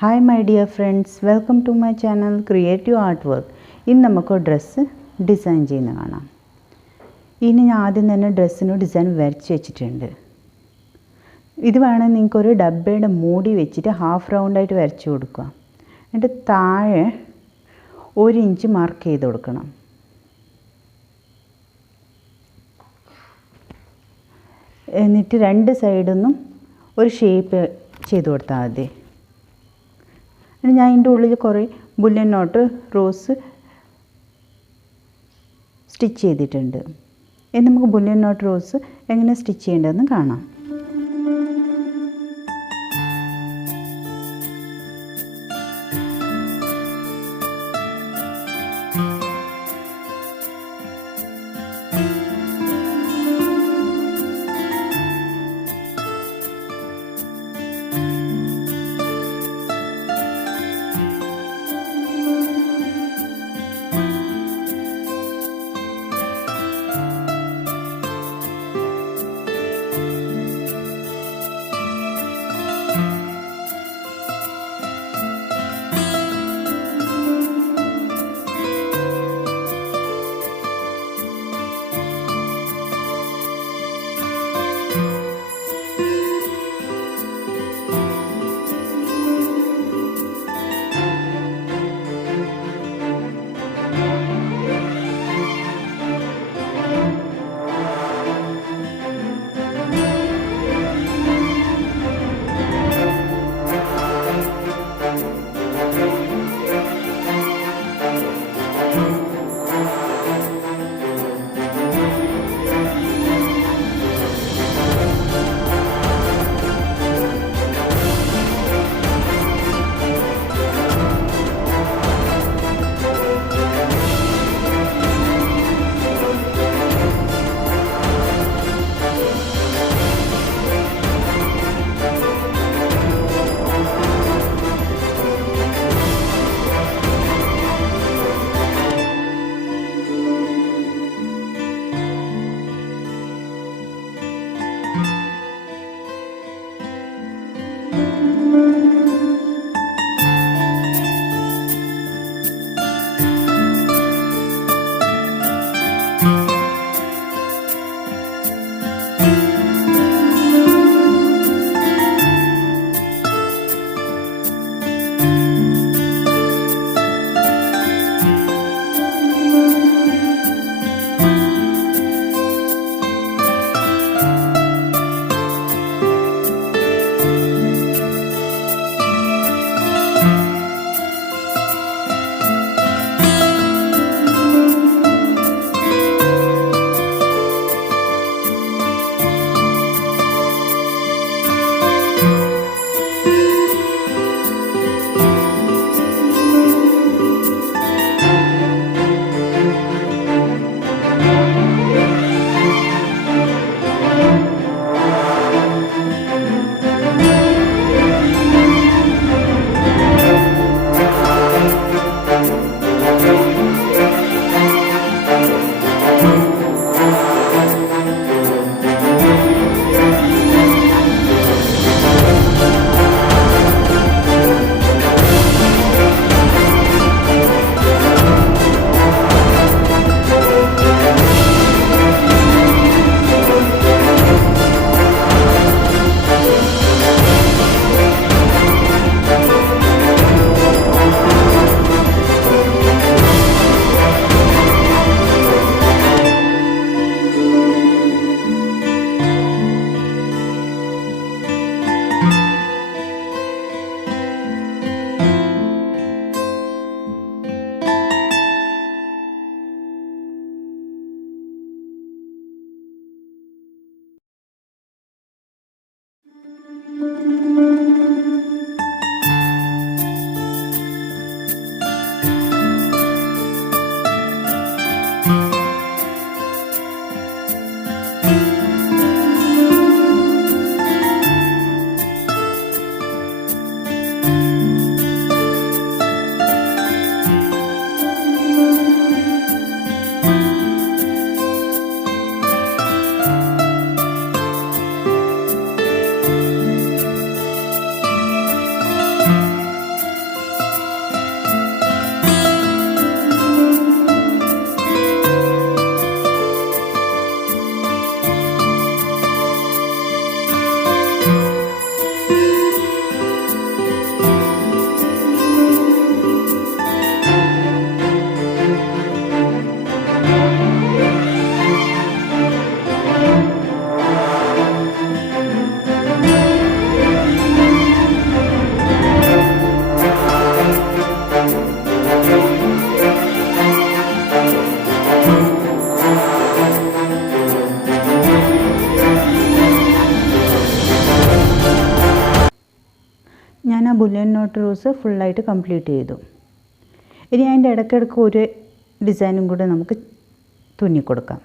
Hi my dear friends, welcome to my channel creative art work. ഇന്ന് നമുക്ക് dress design ചെയ്യുന്ന കാണാം. ഇനി ഞാൻ ആദ്യം തന്നെ ഡ്രസ്സിന് ഡിസൈൻ വരച്ച് വെച്ചിട്ടുണ്ട്. ഇത് വേണമെങ്കിൽ നിങ്ങൾക്കൊരു ഡബ്ബയുടെ മൂടി വെച്ചിട്ട് ഹാഫ് റൗണ്ടായിട്ട് വരച്ച് കൊടുക്കുക. എന്നിട്ട് താഴെ 1 ഇഞ്ച് മാർക്ക് ചെയ്ത് കൊടുക്കണം. എന്നിട്ട് 2 സൈഡിൽ നിന്നും ഒരു ഷേപ്പ് ചെയ്ത് കൊടുത്താൽ മതി. ഞാൻ ഇതിൻ്റെ ഉള്ളിൽ കുറേ ബുല്ലൻ നോട്ട് റോസ് സ്റ്റിച്ച് ചെയ്തിട്ടുണ്ട്. ഇനി നമുക്ക് ബുല്ലൻ നോട്ട് റോസ് എങ്ങനെ സ്റ്റിച്ച് ചെയ്യേണ്ടതെന്ന് കാണാം. ബുലിയൻ നോട്ട് റോസ് ഫുള്ളായിട്ട് കംപ്ലീറ്റ് ചെയ്തു. ഇനി അതിൻ്റെ ഇടയ്ക്കിടയ്ക്ക് ഒരു ഡിസൈനും കൂടെ നമുക്ക് തുന്നിക്കൊടുക്കാം.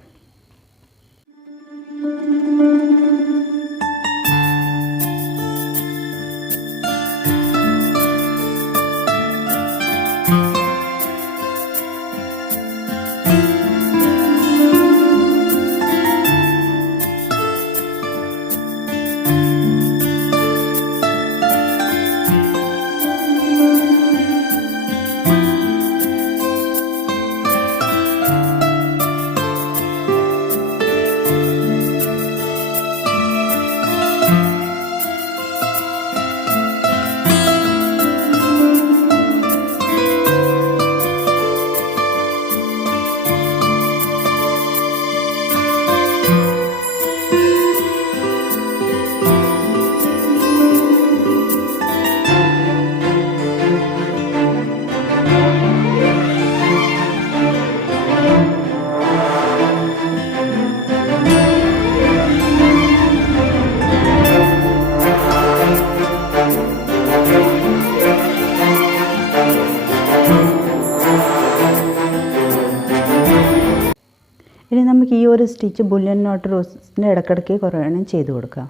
ഇനി നമുക്ക് ഈ ഒരു സ്റ്റിച്ച് ബുലിയൻ നോട്ട് റോസിൻ്റെ ഇടയ്ക്കിടയ്ക്ക് കുറേ എണ്ണം ചെയ്ത് കൊടുക്കാം.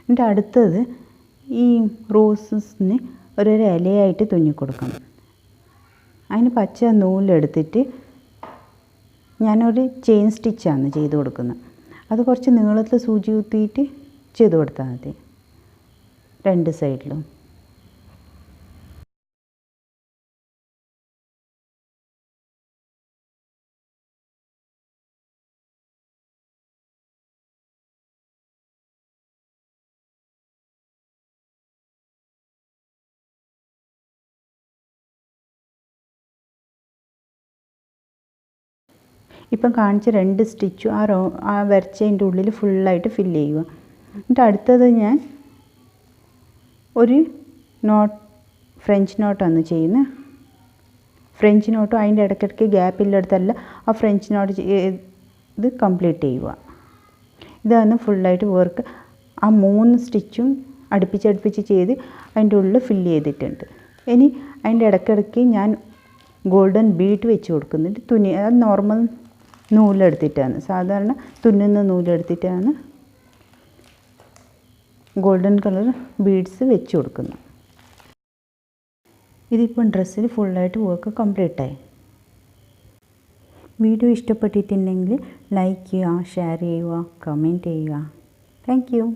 എന്നിട്ട് അടുത്തത് ഈ റോസസിന് ഒരു ഇലയായിട്ട് തുന്നിക്കൊടുക്കണം. അതിന് പച്ച നൂലെടുത്തിട്ട് ഞാനൊരു ചെയിൻ സ്റ്റിച്ചാണ് ചെയ്ത് കൊടുക്കുന്നത്. അത് കുറച്ച് നീളത്തിൽ സൂചി കുത്തിയിട്ട് ചെയ്ത് കൊടുത്താൽ മതി രണ്ട് സൈഡിലും. ഇപ്പം കാണിച്ച രണ്ട് സ്റ്റിച്ചും ആ വരച്ചതിൻ്റെ ഉള്ളിൽ ഫുള്ളായിട്ട് ഫില്ല് ചെയ്യുക. എന്നിട്ട് അടുത്തത് ഞാൻ ഒരു ഫ്രഞ്ച് നോട്ടാണ് ചെയ്യുന്നത്. ഫ്രഞ്ച് നോട്ടും അതിൻ്റെ ഇടയ്ക്കിടയ്ക്ക് ഗ്യാപ്പില്ലടത്തല്ല ആ ഫ്രഞ്ച് നോട്ട് ഇത് കംപ്ലീറ്റ് ചെയ്യുക. ഇതാണ് ഫുള്ളായിട്ട് വർക്ക്. ആ 3 സ്റ്റിച്ചും അടുപ്പിച്ചടുപ്പിച്ച് ചെയ്ത് അതിൻ്റെ ഉള്ളിൽ ഫില്ല് ചെയ്തിട്ടുണ്ട്. ഇനി അതിൻ്റെ ഇടയ്ക്കിടയ്ക്ക് ഞാൻ ഗോൾഡൻ ബീഡ് വെച്ച് കൊടുക്കുന്നുണ്ട്. തുന്നി അത് നോർമൽ നൂലെടുത്തിട്ടാണ്, സാധാരണ തുന്നുന്ന നൂലെടുത്തിട്ടാണ് ഗോൾഡൻ കളർ ബീഡ്സ് വെച്ച് കൊടുക്കുന്നത്. ഇതിപ്പം ഡ്രസ്സിൽ ഫുള്ളായിട്ട് വർക്ക് കംപ്ലീറ്റായി. വീഡിയോ ഇഷ്ടപ്പെട്ടിട്ടുണ്ടെങ്കിൽ ലൈക്ക് ചെയ്യുക, ഷെയർ ചെയ്യുക, കമൻറ്റ് ചെയ്യുക. Thank you.